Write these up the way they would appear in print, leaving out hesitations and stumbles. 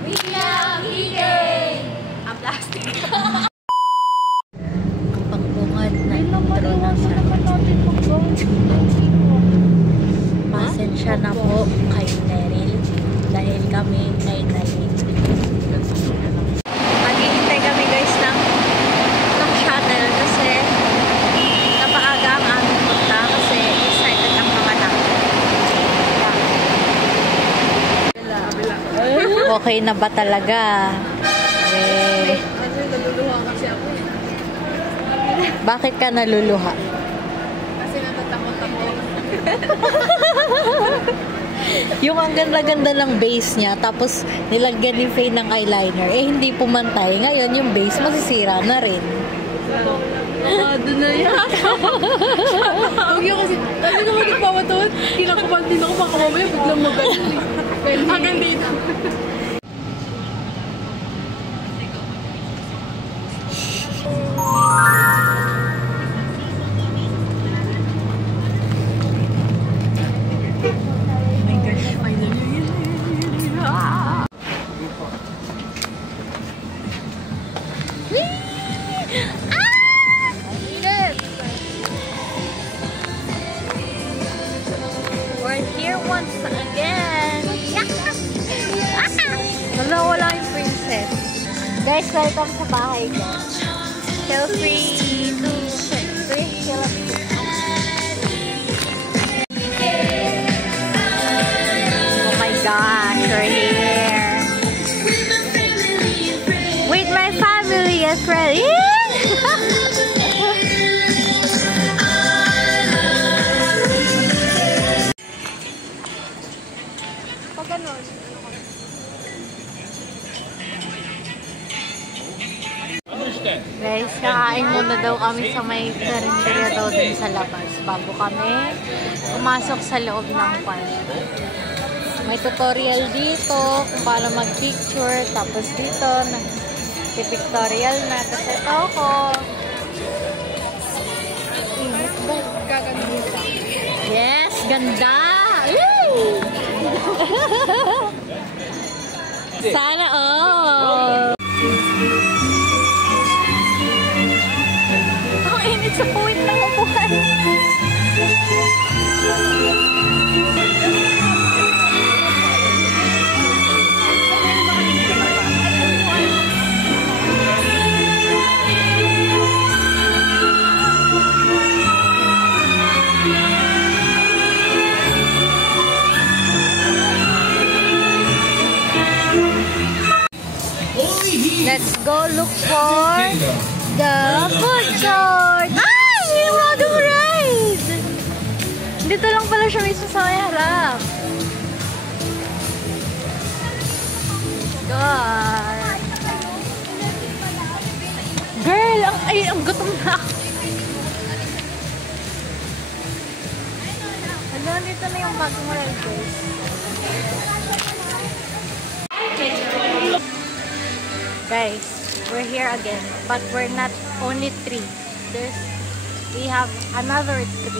William Eden! Ang plastic. Ang pagbungad na intro ng pasensya na po kay Neryl dahil kami ay nalito. Naghihintay kami guys ng shuttle kasi napaaga ang aming punta kasi excited ang mga natin. Okay na ba talaga? Naluluha kasi ako. Bakit ka naluluha? Kasi natatakot ako. Yung ang ganda-ganda ng base niya, tapos nilagyan ni Faye ng eyeliner, hindi pumantay. Ngayon, yung base masisira na rin. Doon na yan. Huwag yun kasi naman nagpapatawad. Kinakabahan din ako makamamaya, biglang magaling. Hanggang dito. We're here once again. Wala yung princess. Guys, welcome sa bahay ko. Feel free to chill up. Oh my gosh, we're here. With my family and friends. Guys, kakain muna daw kami sa may karinderya daw din sa labas bago kami pumasok sa loob ng park. May tutorial dito kung paano mag-picture, tapos dito nag-pictorial na. Tapos ito ako. Yes, ganda! Woo! Sana all! Ang init sa puwit ng upuan. Let's go look for the food court. Ay! Yung Modern Ride! Dito lang pala siya mismo sa may harap. God! Girl! Ang gutom na ako. Ano, dito na yung bagong ride, guys. Guys, we're here again, but we're not only 3. We have another 3.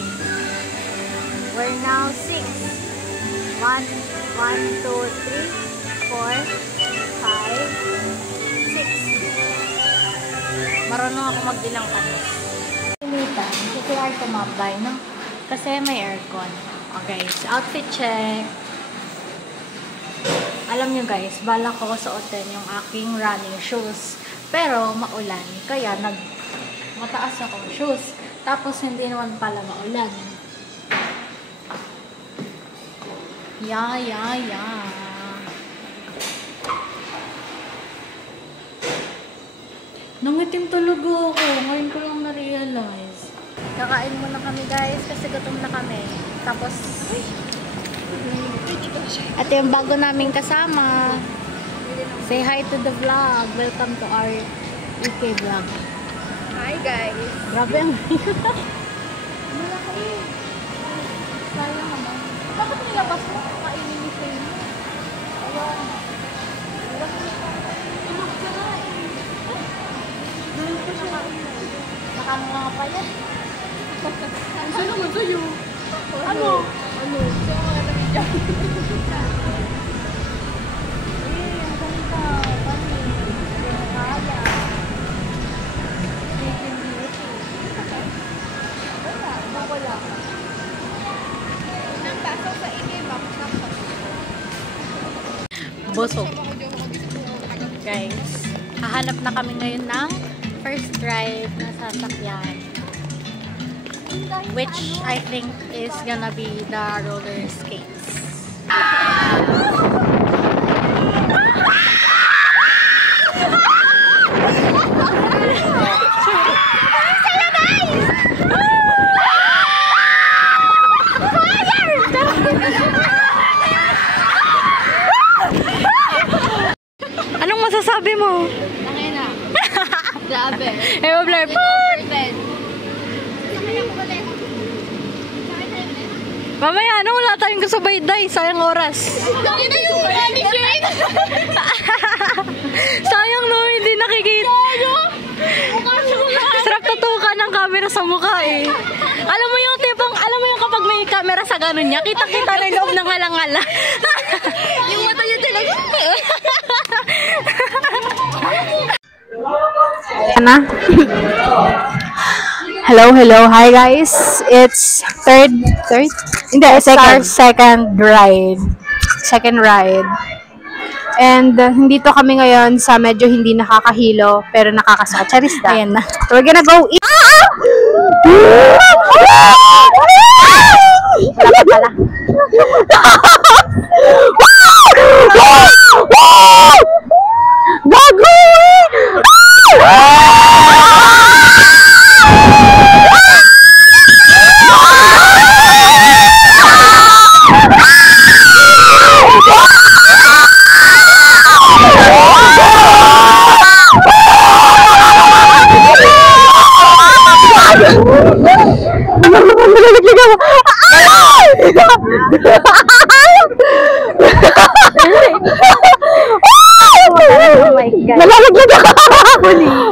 We're now 6. 1, 2, 3, 4, 5, 6. Marunong ako magbilang panis. Pinita, kaya tumambay, no? Kasi may aircon. Okay, so outfit check. Alam nyo guys, balak ko suotin yung aking running shoes. Pero maulan, kaya mataas akong shoes. Tapos hindi naman pala maulan. Yeah. Nangitim talaga ako. Ngayon ko lang na-realize. Kakain muna kami guys kasi gutom na kami. Tapos, at yung bago naming kasama. Say hi to the vlog. Welcome to our UK vlog. Hi guys. Grabe ang malaki. Sayang naman. Bakit nilabas mo? Kainin ni Faye. Ayan. Nakano nga pa yan. Ano naman sa'yo? Ano? Sa'yo mga namin dyan. busog. Guys, hahanap na kami ngayon ng first ride na sasakyan. Which I think is gonna be the roller skates. Anong masasabi mo? Tangin na. Grabe. Ewa Blair. Mamaya, ano, wala tayong kasabay, day. Sayang oras. Tangin na yung money shirt. Sayang, no, hindi nakikita. Sarap tutukan ng camera sa mukha, eh. Alam mo yung tipong, alam mo yung kapag may camera sa ganun niya, kita-kita na yung loob ng ngala-ngala. Yung mata niya talaga. Ana? Hello, hi guys. It's third? Hindi, second ride. And hindi to kami ngayon sa medyo hindi nakakahilo pero nakakasakit. Charista. Ayan na. So we're gonna go eat. Wala pala. Oh my God. Nalalaglag ako!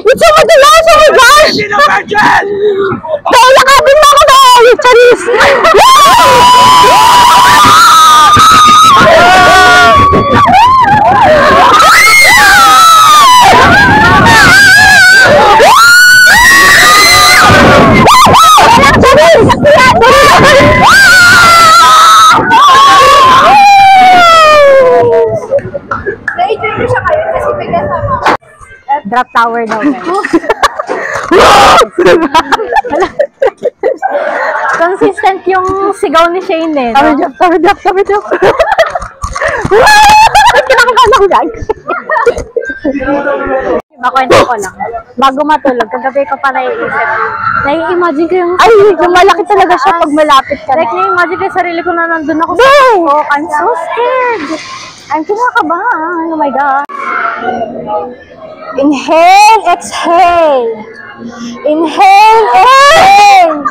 What's up with the loss? Oh my gosh! Naulakabin mo ako na! Charis! Drop tower daw, guys. Consistent yung sigaw ni Shane, eh. Tower drop. Kinakabahan ako, guys. Makwento ko lang. Bago matulog, kagabi ko pa nai-imagine ko yung... Ay, yung malaki talaga siya pag malapit ka na. Like, nai-imagine ko yung sarili ko na nandun ako sa... Oh, I'm so scared. I'm kinakabahan. Oh my God. Inhale, exhale. Inhale, exhale.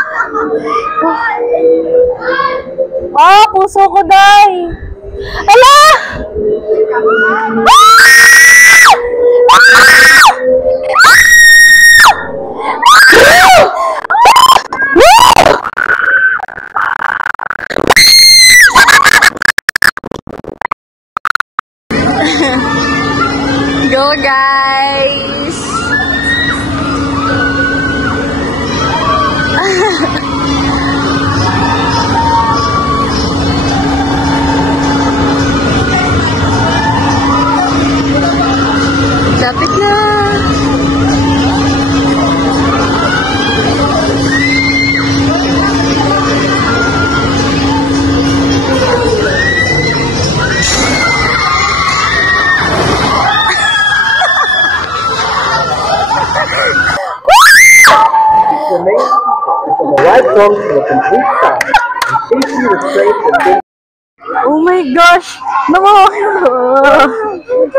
Oh, puso ko, day. Ala! Go, guys! Lapit na! Oh my gosh!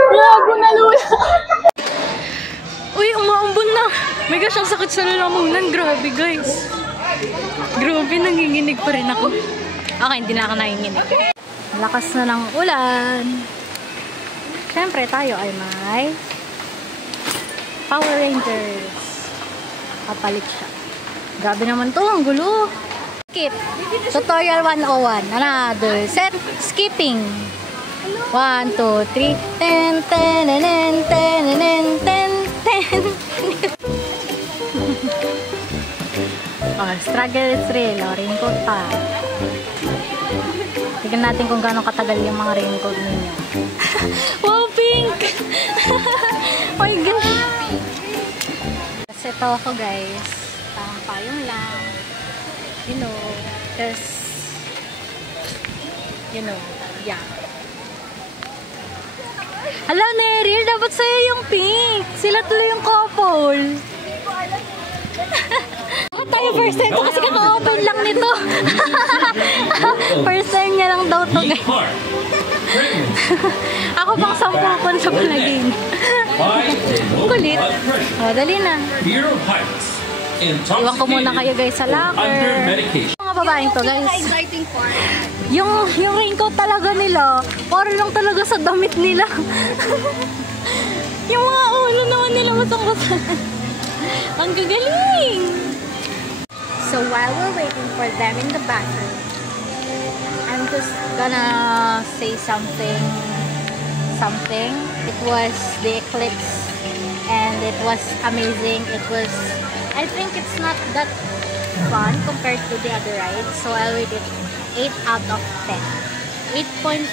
Gago na lula. Uy, umaambon na! My gosh, ang sakit sa lalamunan. Grabe, guys. Grabe, nanginginig pa rin ako. Okay, hindi na ako nanginginig. Lakas na ng ulan. Siyempre, tayo ay may Power Rangers. Kapalit siya. Grabe naman to, ang gulo. Skip. Tutorial 101. Another set. Skipping. 1, 2, 3. Ten, ten, ten, ten, ten, ten, ten. Oh, struggle is real. Raincoat pa. Tignan natin kung gaano katagal yung mga raincoat ninyo. Wow, pink! Oh my God! Kasi ito ako guys. Parang payong lang. You know. Because, you know, yeah. Hala, Neryl, dapat sa'yo yung pink. Sila tuloy yung couple. Tayo first time to kasi kaka-open lang nito. First time niya lang daw to guys. Ako pang 10 pun sa palaging. Kulit. O, dali na. Iwan ko muna kayo guys sa locker. Mga babaeng to guys. Yung raincoat talaga nila, para lang talaga sa damit nila. Yung mga ulo naman nila masang-masang. Ang gagaling! So while we're waiting for them in the bathroom, I'm just gonna say something. It was the eclipse and it was amazing. I think it's not that fun compared to the other rides, so I'll rate it 8 out of 10. 8.5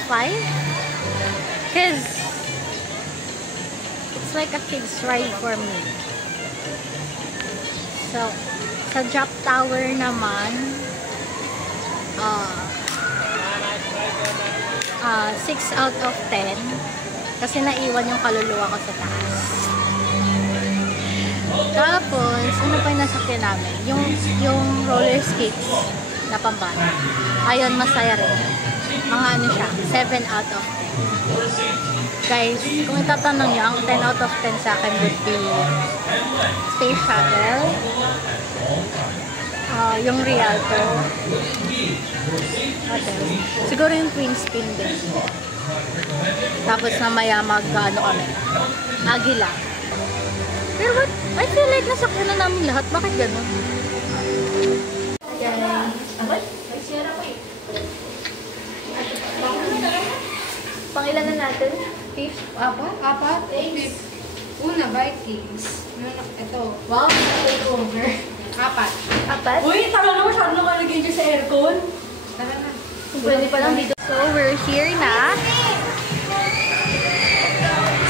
because it's like a kid's ride for me. So, sa Drop Tower naman, 6 out of 10 kasi naiwan yung kaluluwa ko sa taas. Tapos, ano pa yung nasakyan namin? Yung roller skates na pambata. Ayun, masaya rin. Mga ano siya, 7 out of 10. Guys, kung itatanong nyo, ang 10 out of 10 sa akin would be Space Shuttle, yung Rialto, siguro yung Twin Spin din. Tapos mamaya mag-ano kami, Agila. Pero what? I feel like nasakyan na namin lahat. Bakit ganun? Pangilan na natin? Fifth? Apat? Fifth. Una, Vikings. Ito. Wow, takeover. Apat? Uy, tara na masyado na ka nag-enjoy sa aircon. Tara na. Pwede pa lang dito. So, we're here na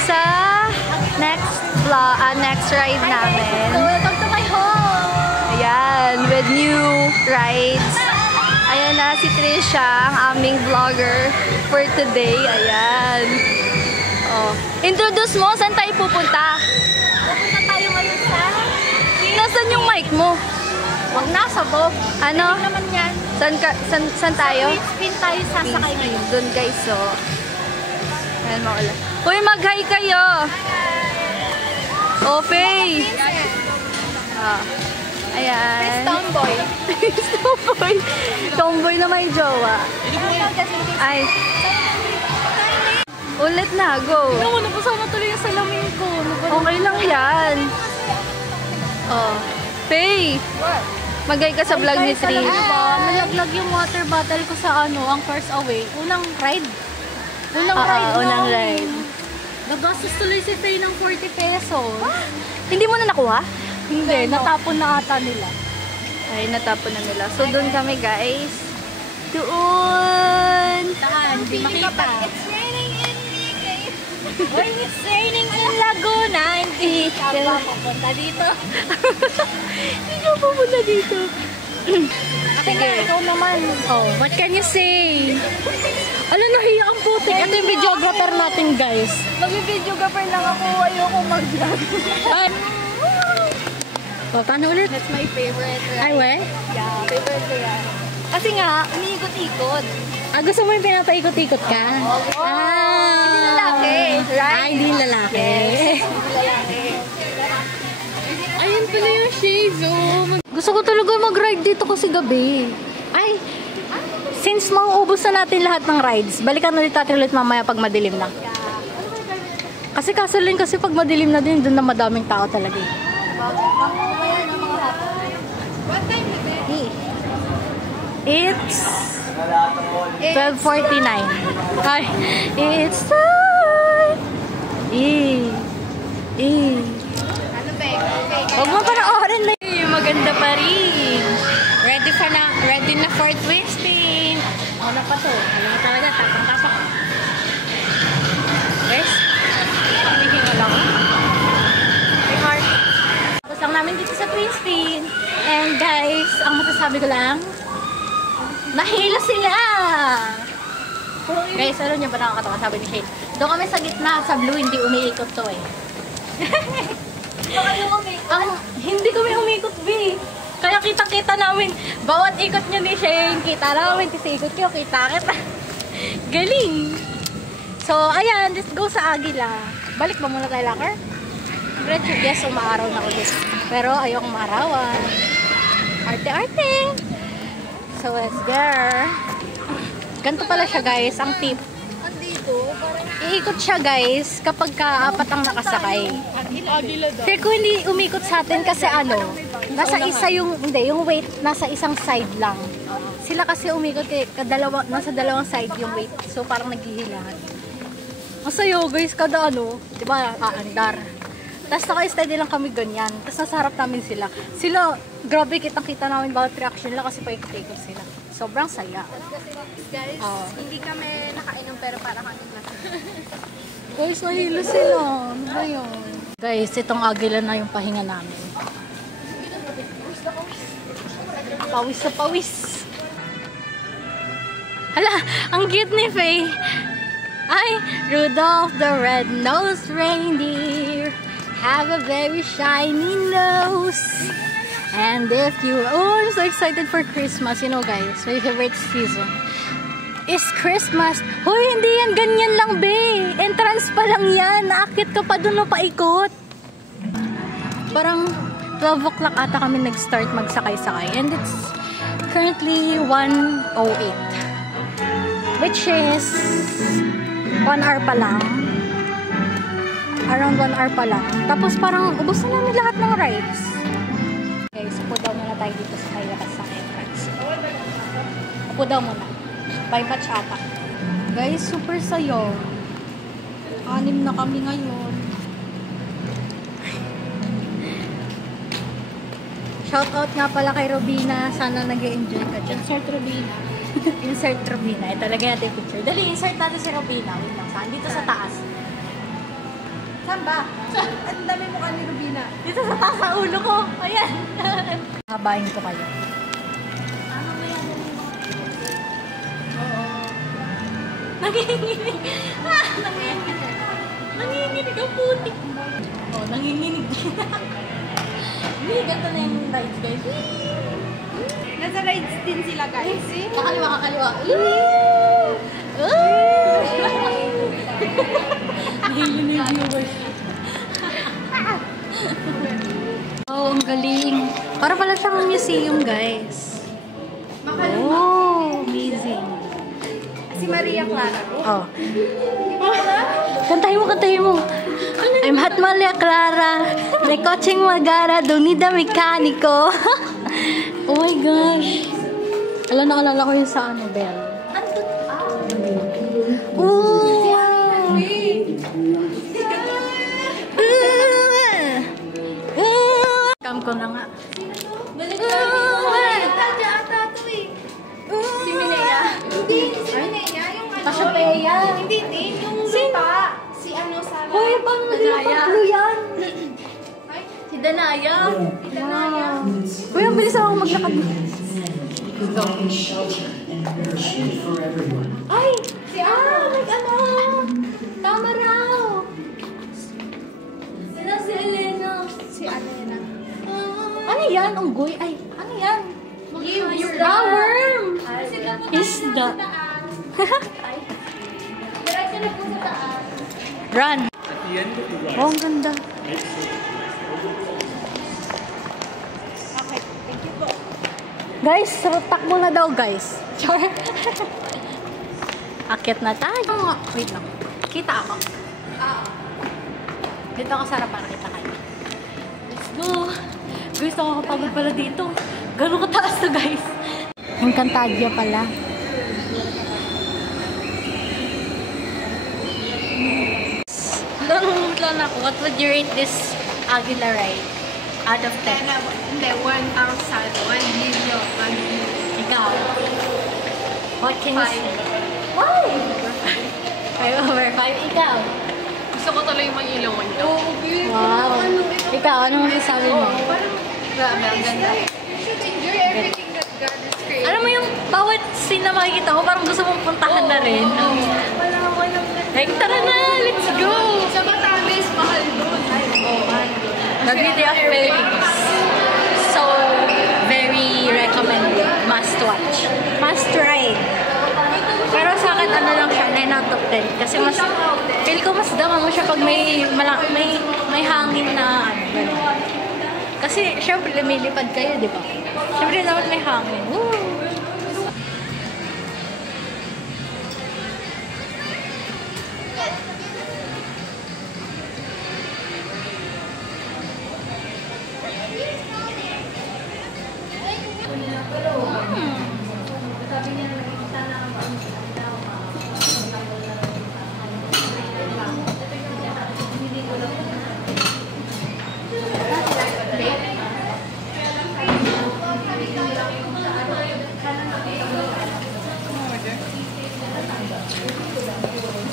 sa next ride namin. So, welcome to my home! Ayan, with new rides. Ayan na si Trisha, ang aming vlogger for today. Ayan. Oh. Introduce mo, saan tayo pupunta? Pupunta tayo ngayon sa... Nasaan yung mic mo? Wag na, sabog. Ano? Naman yan. Saan tayo? Spin tayo sasakay ngayon. Doon guys, so. Ayan, maula. Uy, mag-hi kayo! Okay. Ayan. Tomboy. Tomboy. Tomboy na may jowa. Ay. Ulit na, go. Naku, napasama tuloy yung salamin ko. Okay lang yan. Oh. Faye. Mag-hi ka sa vlog ni Tri. Nalaglag yung water bottle ko sa ang first away. Unang ride. Unang ride. Nagastos tuloy si Faye ng 40 pesos. Hindi mo na nakuha? Hindi, natapon na ata nila. Ay, natapon na nila. So, doon kami, guys. Doon! Saan? Hindi makita. It's raining in Bicay. Uy, it's raining in Laguna. Hindi ka pupunta dito. Hindi ka pupunta dito. Sige. Ikaw naman. Oh, what can you say? Ano, nahiya ang putik. Ito yung videographer natin, guys. Mag-videographer lang ako. Ayoko mag-vlog. O, paano ulit? That's my favorite. Right? Ay, we? Yeah, favorite ko yan. Kasi nga, umiikot-ikot. Gusto mo yung pinapaikot-ikot ka? Oh, hindi lalaki. Right? Ay, hindi lalaki. Yes, hindi lalaki. Ayun pala yung shades, oh. Gusto ko talaga mag-ride dito kasi gabi. Ay, since mauubos na natin lahat ng rides, balikan ulit natin ulit mamaya pag madilim na. Kasi kasulin kasi pag madilim na din, doon na madaming tao talaga eh. What time is it? It's 12:49. Ay, it's time. Ano ba? Huwag mo panoorin na yun. Maganda pa rin. Ready na for twin spin. Ano pa to? Alam mo talaga, tapang-tapak. Guys, humihingal ako. My heart. Tapos lang namin dito sa Twin Spin. And guys, ang masasabi ko lang, nahilo sila! Guys, alam niyo ba nakakatawa? Sabi ni Shane, doon kami sa gitna, sa blue, hindi umiikot to eh. Hindi kami umikot, B. Kaya kita-kita namin, bawat ikot niyo ni Shane, kita namin, kasi ikot niyo, kita. Galing! So, ayan, let's go sa Agila. Balik ba muna tayo, Locker? Yes, umaaraw na ulit. Pero ayokong maarawan. Arte-arte! So, let's go. Ganito pala siya, guys, ang tip. Iikot siya, guys, kapag ka-apat ang nakasakay. Pero kung hindi umikot sa atin kasi ano, nasa isa yung, hindi, yung weight nasa isang side lang. Sila kasi umikot eh, nasa dalawang side yung weight. So, parang naghihilahan. Masayo, guys, kada ano, di ba, aandar. Tapos naka-steady lang kami ganyan. Tapos nasa harap namin sila. Sila, grabe, kitang-kita namin bawat reaction nila kasi paikot-ikot sila. Sobrang saya. Guys, hindi kami nakainom pero para kami lasing. Guys, nahilo sila. Ano ba yun? Guys, itong Agila na yung pahinga namin. Pawis sa pawis. Hala, ang cute ni Faye. Ay, Rudolph the Red-Nosed Reindeer have a very shiny nose. And if you... Oh, I'm so excited for Christmas. You know, guys, my favorite season is Christmas. Hoy, hindi yan ganyan lang, be. Entrance pa lang yan. Naakit ka pa dun o paikot. Parang 12 o'clock ata kami nag-start magsakay-sakay. And it's currently 1:08. Which is 1 hour pa lang. Around 1 hour pa lang. Tapos parang ubos na namin lahat ng rides. Guys, upo daw muna tayo dito sa may labas ng entrance. Upo daw muna. By batch ata. Guys, super sayo. 6 na kami ngayon. Shoutout nga pala kay Robina. Sana nag-enjoy ka dyan. Insert Robina. Insert Robina. Ito, lagyan natin yung picture. Dali, insert natin si Robina. Wait lang. Saan? Dito sa taas. Saan ba? Ang dami mukha ni Robina. Dito sa taas sa ulo ko. Ayan. Habahin ko kayo. Nanginginig. Nanginginig. Nanginginig ang putik. Oh, nanginginig. Hindi, ganito na yung rides, guys. Nasa rides din sila, guys. Kakaliwa, kakaliwa. Nanginginig viewers. Oh, ang galing. Para pala siyang museum, guys. Oh, amazing. Si Maria Clara. Oh. Kantahin mo, kantahin mo. I'm hot Maria Clara. May kotseng magara. Don't need a mekaniko. Oh my gosh. Alam, nakalala ko yun sa ano, Belle. Ooh. Cam ko na nga. Si Minea. Hindi, si Minea. Yung ano. Pasapaya. Hindi, yung lupa. Si ano, Sarah. Hoy, paano nagpapalo yan? Si Danaya. Si Danaya. Uy, ang bilis ako maglakad. Ay! Si ano. Ano? Tama raw! Sila si Elena. Si Alena. Ano yan? Unggoy? Ay, ano yan? Isda. Worm! Isda. Diretso na po sa taas. Run! Oh, ang ganda. Okay, thank you po. Guys, takbo na daw, guys. Char. Akyat na tayo. Wait lang. Kita ako. Dito ako sa harapan. Nakita kayo. Let's go. Guys, nakakapagod pala dito. Gano'n kataas to, guys. Encantadia pala. Lang ako. What would you rate this Agila ride? Out of 10. Hindi, 1,000. 1 million. 1 million. Ikaw? What can you say? Why? 5/5. Ikaw? Gusto ko tuloy mag-ilong ito. Wow. Ikaw, anong masasabi mo? Grabe, ang ganda. You should enjoy everything that God is creating. Alam mo yung bawat scene na makikita mo, parang gusto mong puntahan na rin. Like, tara na, let's go! Sa Batanes, mahal doon. The Beauty of Philippines. So, very recommended. Must watch. Must try. Pero sa akin, ano lang siya, 9 out of 10. Kasi mas, feel ko mas dama mo siya pag may hangin na, ano, gano'n. Kasi, syempre, lumilipad kayo, di ba? Syempre, dapat may hangin. Woo!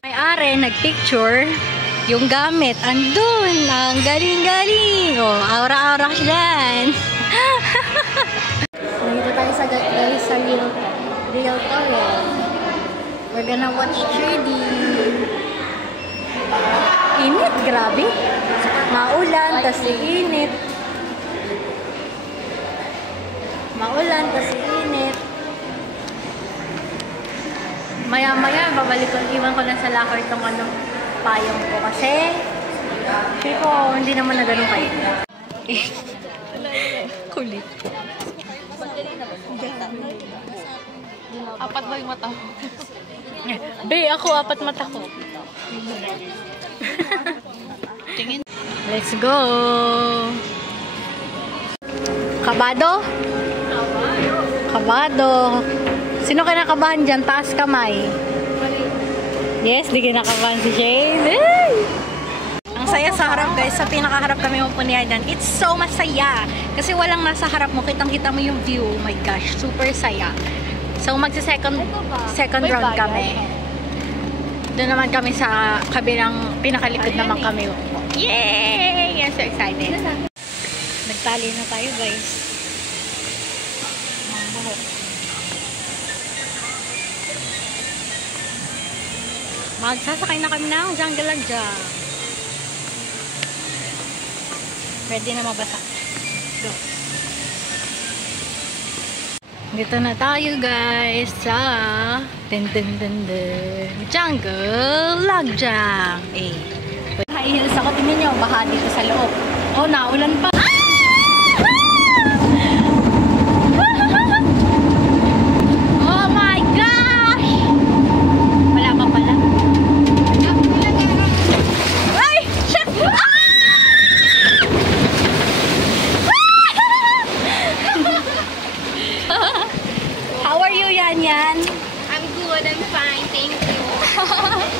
May-ari nagpicture yung gamit andun, ang galing-galing. Oh, aura-aura dyan. Nandito tayo sa guys sa Real Toro. We're gonna watch 3D. Init, grabe. Maulan, tas iinit. Maulan, tas iinit. Maya-maya, babalik ko, iwan ko na sa locker itong ano, payong ko. Kasi, feel ko, hindi naman na ganun kayo. Kulit. Apat ba yung mata mo? Be, ako, 4 mata ko. Tingin. Let's go! Kabado? Kabado. Sino kinakabahan dyan? Taas kamay. Yes, di kinakabahan si Shane. Hey! Ang saya sa harap guys. Sa pinakaharap kami mapunihan dyan. It's so masaya. Kasi walang nasa harap mo. Kitang-kita mo yung view. Oh my gosh. Super saya. So second round kami. Doon naman kami sa kabilang pinakalikod naman kami. Yay! I'm so excited. Nagtali na tayo guys. Ang buhok. Magsasakay na kami ng jungle jam. Ready na mabasa. Go. Dito na tayo guys sa jungle logjam. Eh. High heels ako. Tingnan nyo, baha dito sa loob. Oh, naulan pa. Oh my gosh! Wala pa pala. Ay! Shit! How are you, Yan? I'm good, I'm fine, thank you.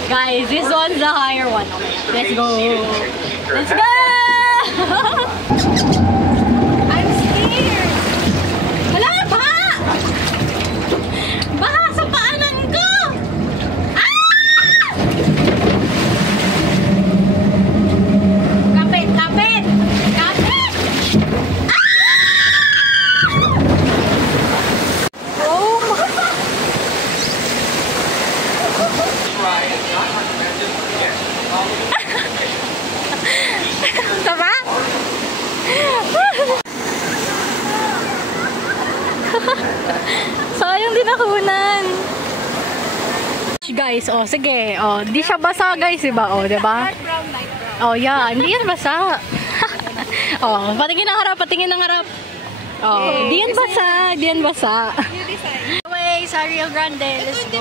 Guys, this one's the higher one. Let's go! Let's go! I'm scared! Wala! Baha! Baha sa paanan ko! Ah! Kapit! Kapit! Kapit! Oh my! Tama? Sayang din nakunan. Guys, oh sige. Oh, di siya basa guys, diba? Oh, diba? Oh, yeah. Hindi yan basa. Oh, patingin ng harap, patingin ng harap. Oh, di yan basa, di yan basa. Anyway, sa Rio Grande, let's go.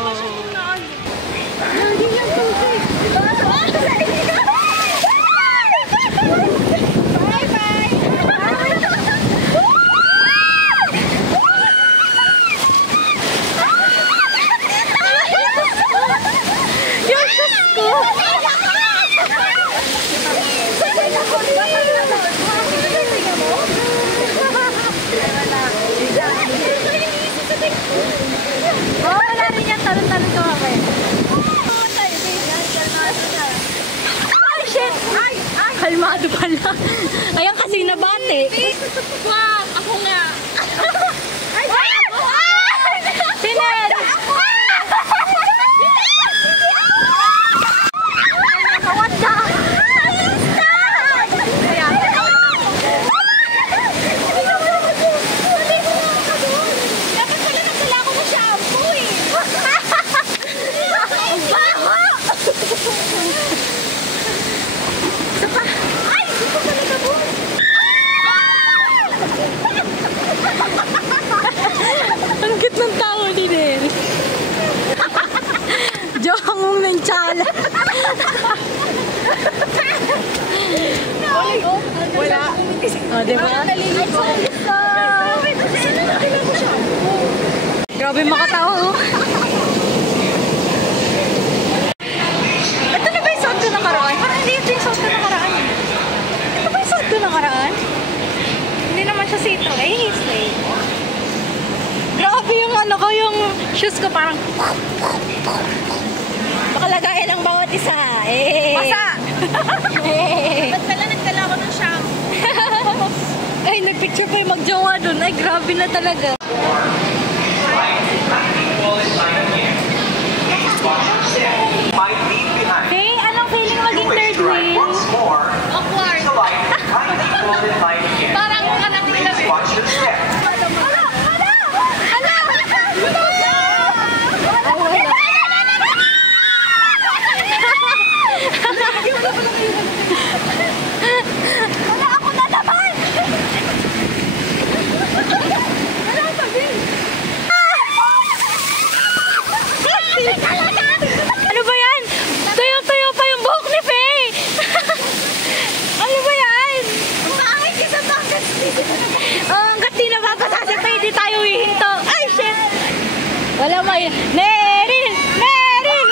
Yung shoes ko! Oh, wala rin kabado pala. Ayan kasi nabate. Wag! Ako nga! Ay! Sinel! What the? Dapat pala nagdala ko ng shampoo eh! Ang baho! Ay! Hindi ko pala nabun! Ang cute ng tao ni Nel. Joke mong ng tsala. Wala. O, diba? Naliligo. Grabe makatao. Ito na ba yung suot ko nakaraan? Parang hindi ito yung suot ko nakaraan. Ito ba yung suot ko nakaraan? Hindi naman siya sito. Eh, stay. Grabe yung ano ko, yung shoes ko parang makalagayan ng bawat isa. Eh. Basa! Eh. Ba't pala nagdala ko ng shampoo? Ay, nagpicture pa yung magjowa dun. Ay, grabe na talaga. Hey, anong feeling maging third wheel? Awkward. Parang anak nila. Wala ako na naman! Ano ba yan? Tuyo-tuyo pa yung buhok ni Faye! Ano ba yan? Bakit ka sa bakit? Oh, hanggat di nababasa si Faye, di tayo hihinto. Ay, shit! Wala may... Nerin! Nerin!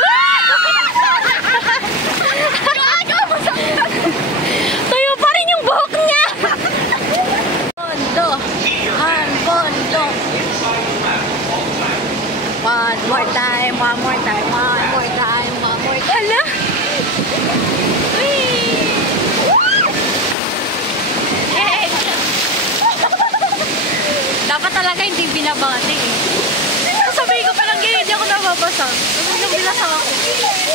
Tuyo pa rin yung buhok niya! Bondo! Han, bondo! One more time, one more time, one more time, one more time. Ala! Hey! Dapat talaga hindi binabati eh. Sabihin ko palang gaya, hindi ako nababasa. Sabihin nang binasa ako. Yay!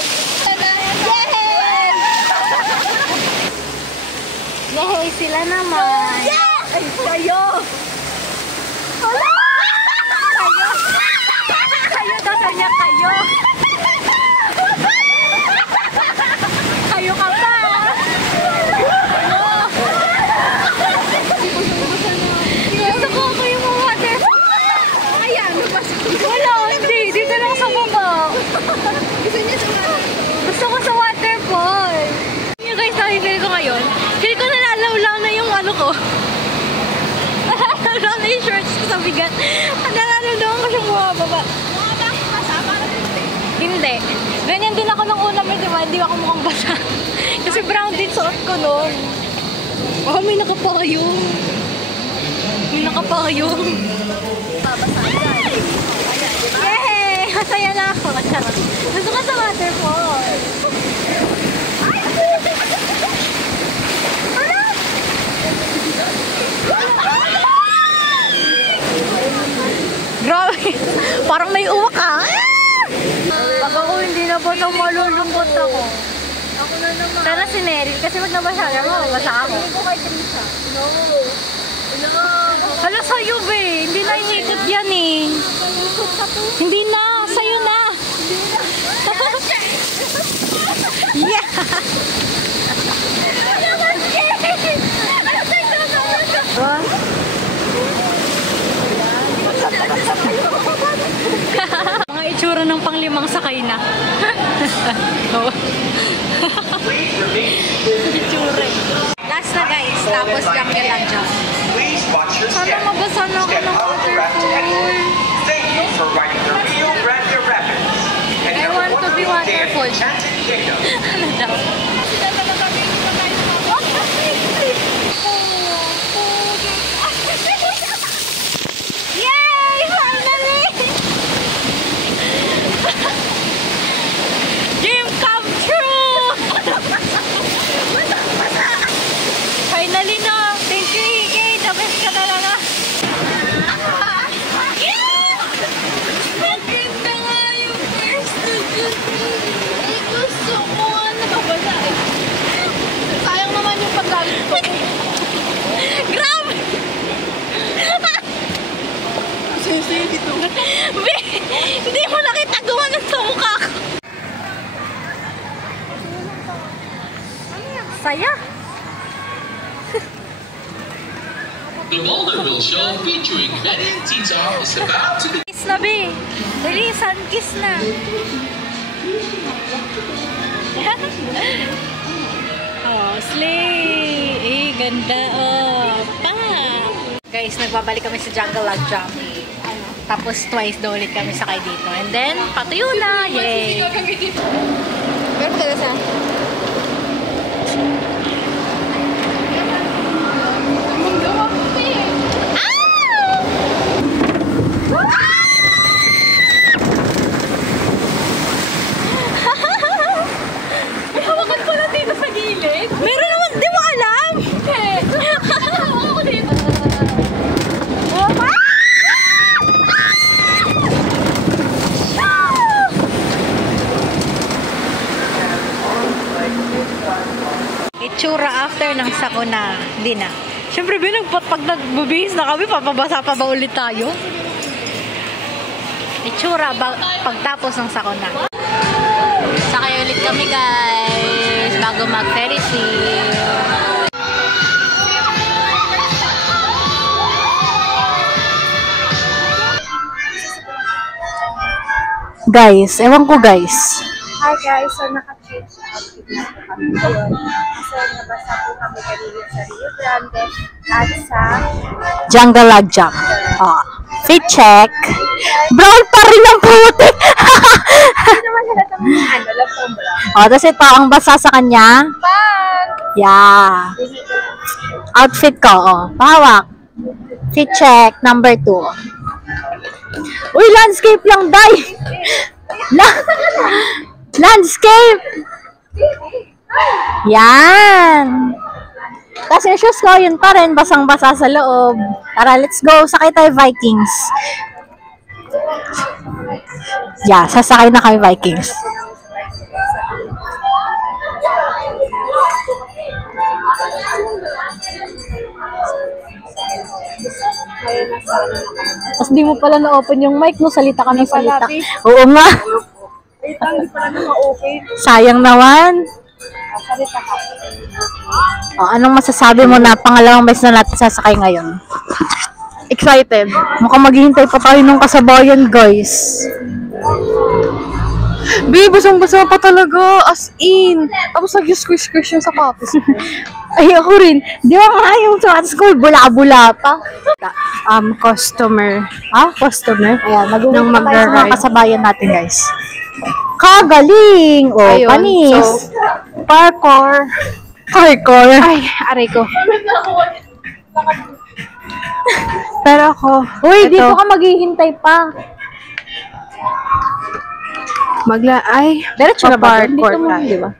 Sila naman! Ay, kayo! Wala! Kayo daw kanya kayo! Kayo ka pa! Gusto ko ako yung mga water. Ayan, nabasa ko. Wala, hindi. Dito lang sa baba. Gusto niya sa mga. Gusto ko sa waterfall. Yung guys, nakikita ko ngayon. Kaya ko nalalaw na yung ano ko. Nalalaw na yung shorts ko sa bigat. Nalalaw ko siyang bumababa. Mga bakit kasama na Hindi. Ganyan din ako nung una, may diba? Hindi ako mukhang basa. Kasi brown din suot ko noon. Oh, may nakapayong. May nakapayong. Yay! Masaya na ako. Charot. Gusto ko sa waterfall. Grabe. Parang may uwak ka. Pag ako hindi na basa, malulungkot ako. Ako na naman. Sana si Neryl, kasi pag nabasa ka, mababasa ako. Hindi ko kay Trisha. No. Hala sa'yo, be. Hindi na inikot yan eh. Hindi na. Sa'yo na. Yeah. Mga itsura ng panglimang sakay na. Oh. Itsura eh. Last na guys, tapos jungle lang dyan. Sana mabasa na ako ng waterfall. Thank you for riding the Rio Grande Rapids. And I want to be waterfall. Enchanted Kingdom. Ano daw? Yay! Finally! Dream come true! saya. The Boulderville Show featuring Benny and Tita is about to begin. Kiss na, be. Dali, sun kiss na. Oh, slay. Eh, ganda. Oh, pa. Guys, nagbabalik kami sa Jungle Log Jump. Tapos twice daw ulit kami sakay dito. And then, patuyo na. Yay. Pero talaga sa... Meron naman, di mo alam? Ako dito. Itsura after ng sakuna. Hindi na. Siyempre, pag nagbubihis na kami, papabasa pa ba ulit tayo? Itsura pagtapos ng sakuna. Sakay ulit kami, guys, bago mag-Ferris wheel. Guys, ewan ko guys. Hi guys, so naka-change outfit na po kami ngayon. Kasi nabasa po kami kanina sa Rio Grande at sa Jungle Log Jump. Oh, fit check. Brown pa rin ang puti. hindi naman halata mo yung laptop mo lang. Oh, tapos ito ang basa sa kanya. Yeah. Outfit ko, oh. Pahawak. Fit check, number 2. Uy, landscape lang, day! Landscape! Yan! Tapos yung shoes ko, yun pa rin, basang-basa sa loob. Tara, let's go. Sakay tayo, Vikings. Yeah, sasakay na kami, Vikings. Tapos di mo pala na-open yung mic, no? Salita ka ng salita. Oo nga. Hindi pala na-open. Sayang naman. Salita ka. O, anong masasabi mo na pangalawang beses na natin sasakay ngayon? Excited. Mukhang maghihintay pa tayo ng kasabayan, guys. Babe, basang-basa pa talaga. As in. Tapos nag-squish-squish yung sapatos. Ay, ako rin. Di ba nga yung sa school, bula-bula pa. Customer. Customer? Ayan, Nang mag-uwi na tayo sa mga magra-ride. kasabayan natin, guys. Kagaling! O, Ayun, panis. so, parkour. Parkour. Ay, aray ko. Pero ako, Uy, ito, dito ka maghihintay pa. ay, Diretso na ba? parkour Dito mo, tayo. di ba?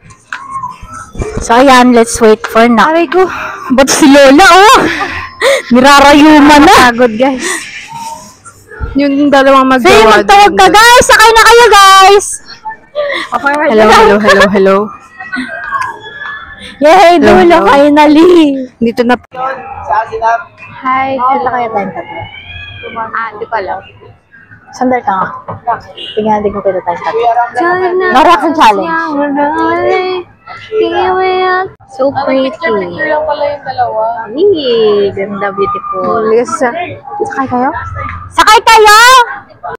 So, ayan, let's wait for na. Aray ko. Ba't si Lola, oh? Nirarayuma na. Pagod, guys. Yung dalawang Say, maggawa. magtawag ka, guys. Sakay na kayo, guys. Hello. Yay, dulo, Hello. finally. Dito na. Hi, kita kaya tayong tatlo. Hindi pa lang. Sandal ka nga. Tingnan natin kung kita tayong tatlo. No-reaction challenge. So pretty. lang pala yung dalawa. Yee, ganda, beautiful. Sakay kayo? Sakay kayo!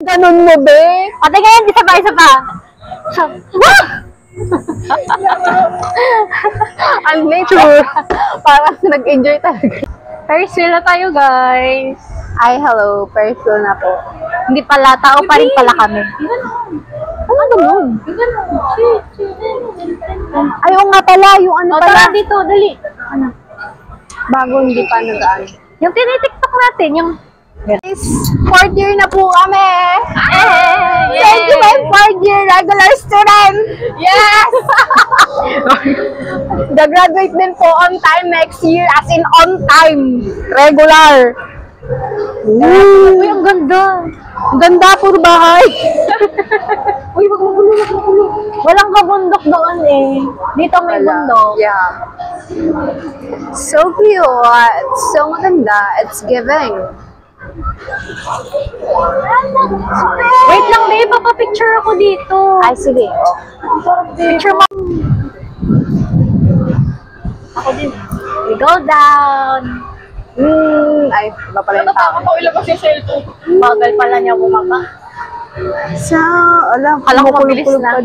Ganun mo, be? Pati ngayon, isa pa. Ang nature. Parang nag-enjoy talaga. First wheel na tayo, guys. Ay, hello. First wheel na po. Hindi pala, tao pa rin pala kami. Ano ganun? Ay, oo nga pala, yung ano pala. Tara dito, dali. Bago hindi pa nag-ano. Yung tinitiktok natin, yung... Fourth year na po kami! Thank you, my fourth year regular student! Yes! The-graduate din po on time next year, as in on time. Regular. Uy, ang ganda. Ang ganda, puro bahay. Uy, wag magulo. Walang kabundok doon eh. Dito may bundok. Yeah. So cute. So maganda. It's giving. Wait lang, babe. Papapicture ako dito. Ay, sige. Picture mo. ako din. We go down. Ay, iba pala yung tao. Ako ilabas yung cellphone. Bagal pala niya bumaba. Alam ko mabilis na.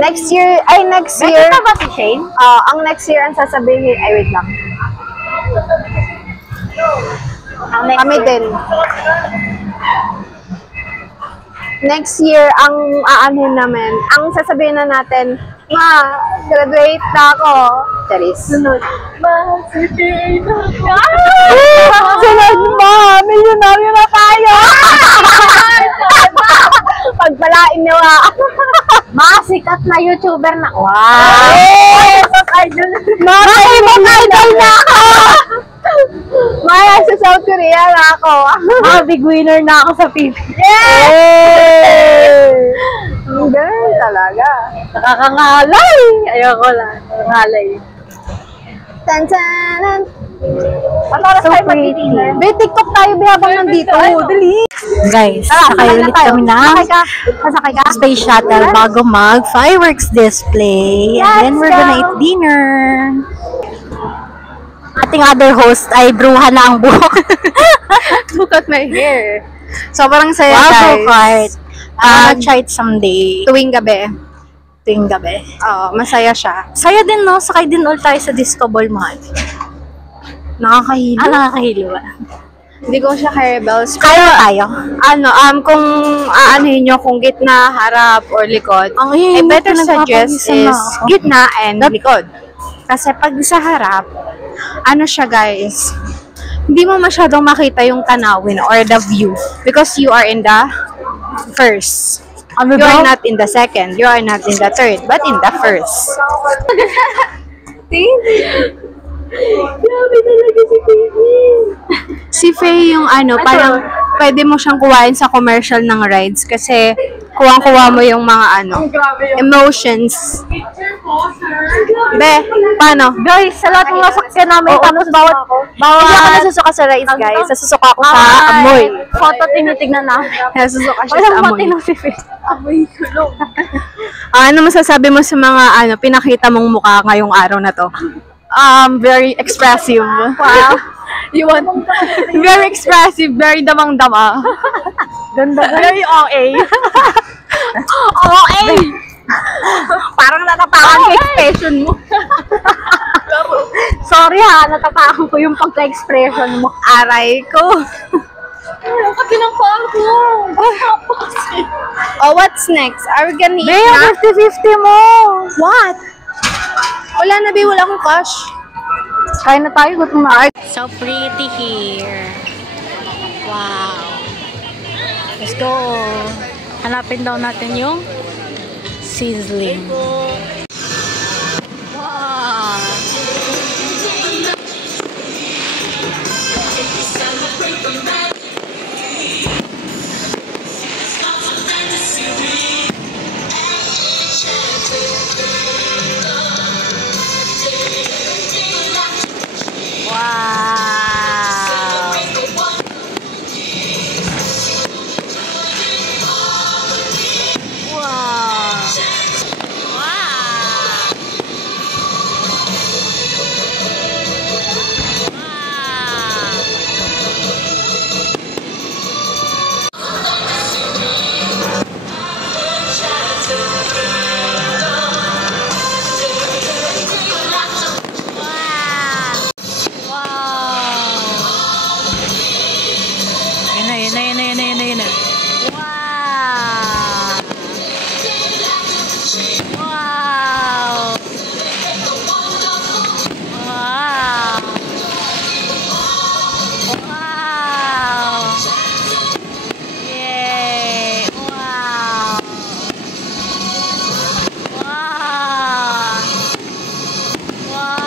Next year. Nakita ba si Shane? Ang next year ang sasabihin, wait lang. Kami din. Next year, ang aanhin namin, ang sasabihin na natin, ma, graduate na ako. Charis. Sunod. Sunod, ma, milyonaryo na tayo. Pagpalain niyo, Ma, sikat na YouTuber na. Wow! Mag-idol na ako! Maya, sa South Korea na ako. Big winner na ako sa PBB. Yay! Ang galing talaga. Nakakangalay! Ayoko lang. Nakakangalay. Tan-tanan! Ano oras tayo mag-dinner? Be, TikTok tayo habang nandito. Dali! Guys, sakay ulit kami na Sasakay ka? space shuttle bago mag fireworks display. And then we're gonna eat dinner. Ating other host ay bruha na ang buhok. Look at my hair. Sobrang saya, Wow, so hard. guys. Try it someday. Tuwing gabi. Tuwing gabi. Oo, masaya siya. Saya din, no? Sakay din ulit tayo sa disco ball, mahal. Nakakahilo. Nakakahilo. Hindi ko siya hair-bells. Kaya tayo. Kung aanhin nyo kung gitna, harap, or likod, Ang init, better suggest nagpapagisan na is ako. gitna and likod. Kasi pag sa harap, siya guys, hindi mo masyadong makita yung tanawin or the view because you are in the first. You are not in the second, you are not in the third, but in the first. Grabe talaga si Faye. Si Faye yung parang pwede mo siyang kuhain sa commercial ng rides kasi kuwang-kuha mo yung mga emotions. Be, paano? Guys, sa lahat ng nasakyan namin, tapos bawat Hindi ako nasusuka sa rides, guys. Nasusuka ako sa amoy. photo tinitignan namin. Nasusuka siya sa Walang amoy. matinong si Faye. Amoy kulong. Ano masasabi mo sa mga pinakita mong mukha ngayong araw na to? Very expressive. Wow. You want very expressive, very damang-dama. Ganda. Very OA. OA! Parang natapakan yung expression mo. Sorry ha, natatakot ko yung pagka-expression mo. Aray ko. Pati ng ko. Oh, what's next? Are we gonna eat Bea, na? 50-50 mo. What? Wala na, Bea. Wala akong cash. Kain na tayo, gutom na. So pretty here. Wow. Let's go. Hanapin daw natin yung sizzling. Wow. Yun na. Wow! Wow! Wow! Wow! Yay! Wow! Wow! Wow!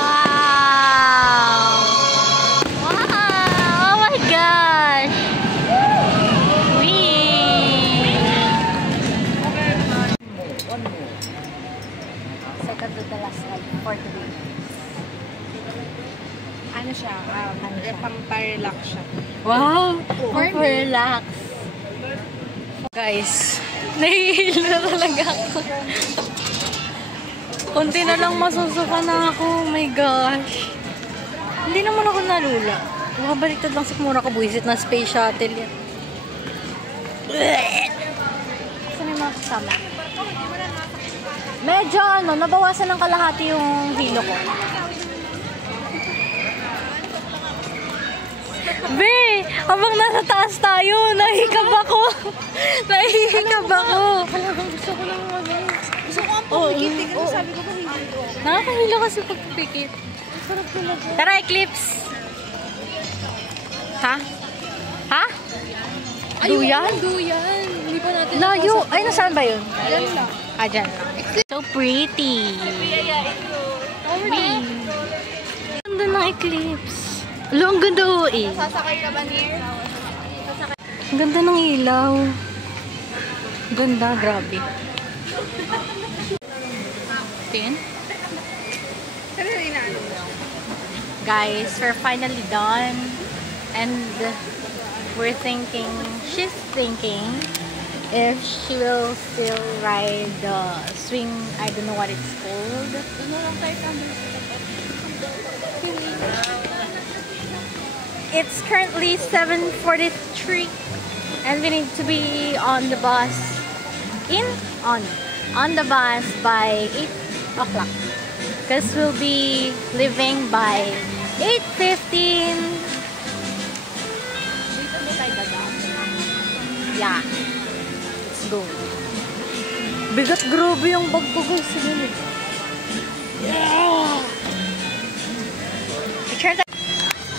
Wow! Oh my gosh! Second to the last ride for today. Ano siya? Pang-relax siya. Wow! Relax. Guys, nahihilo na talaga ako. Konti na lang masusuka na ako. Oh my gosh. Hindi naman ako nalula. Makabaliktad lang sigmura ko. Buisit na space shuttle yan. Saan yung mga kasama? Medyo nabawasan ng kalahati yung hilo ko. Be, habang nasa taas tayo, nahihikab ako. Nahihikab ako. Gusto ko lang gusto ko ang pumikit. Kasi sabi ko pumikit. Nakakahilo kasi pagpipikit. Sarap talaga. Tara, Eclipse. Ha? Ha? Duyan? Duyan. Hindi pa natin. Layo. Ay, nasaan ba yun? Diyan lang. Ah, dyan. So pretty. Me. Ganda ng Eclipse. Alo, ang ganda o eh. Sasakay ka ba niya? Ang ganda ng ilaw. Ganda, grabe. Tin? Guys, we're finally done. And she's thinking if she will still ride the swing, I don't know what it's called. It's currently 7:43 and we need to be on the bus on the bus by 8 o'clock because we'll be leaving by 8:15. Yeah, let's go. Bigat, grabe yung bag ko guys. Yeah.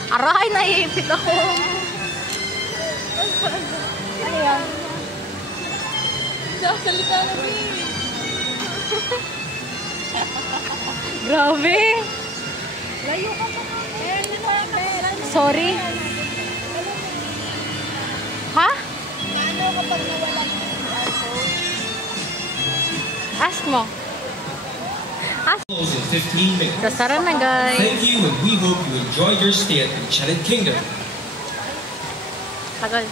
Aray, naiipit ako. Ano yan? Sasalita na rin. Grabe. Layo ka pa. Sorry. Ha? Ano kapag nawala mo yung iPhone? Ask mo. Close in 15 minutes. Dasara na guys. Thank you, and we hope you enjoyed your stay at the Enchanted Kingdom. Tagal.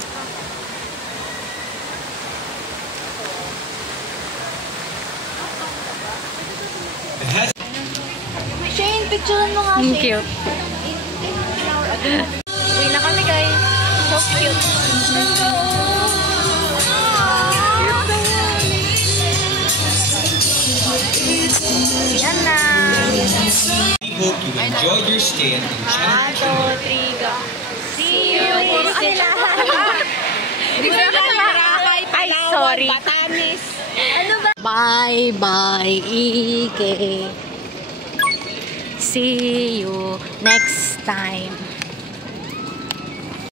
It has Shane, picturean mo nga, Ang Shane. cute. Uwi na kami guys. So cute. Yan na. we hope you enjoyed your stay at the Enchanted 1, 2, 3, Kingdom. go. See you. Ay, sorry. Batanes. Bye bye, Ike. See you next time.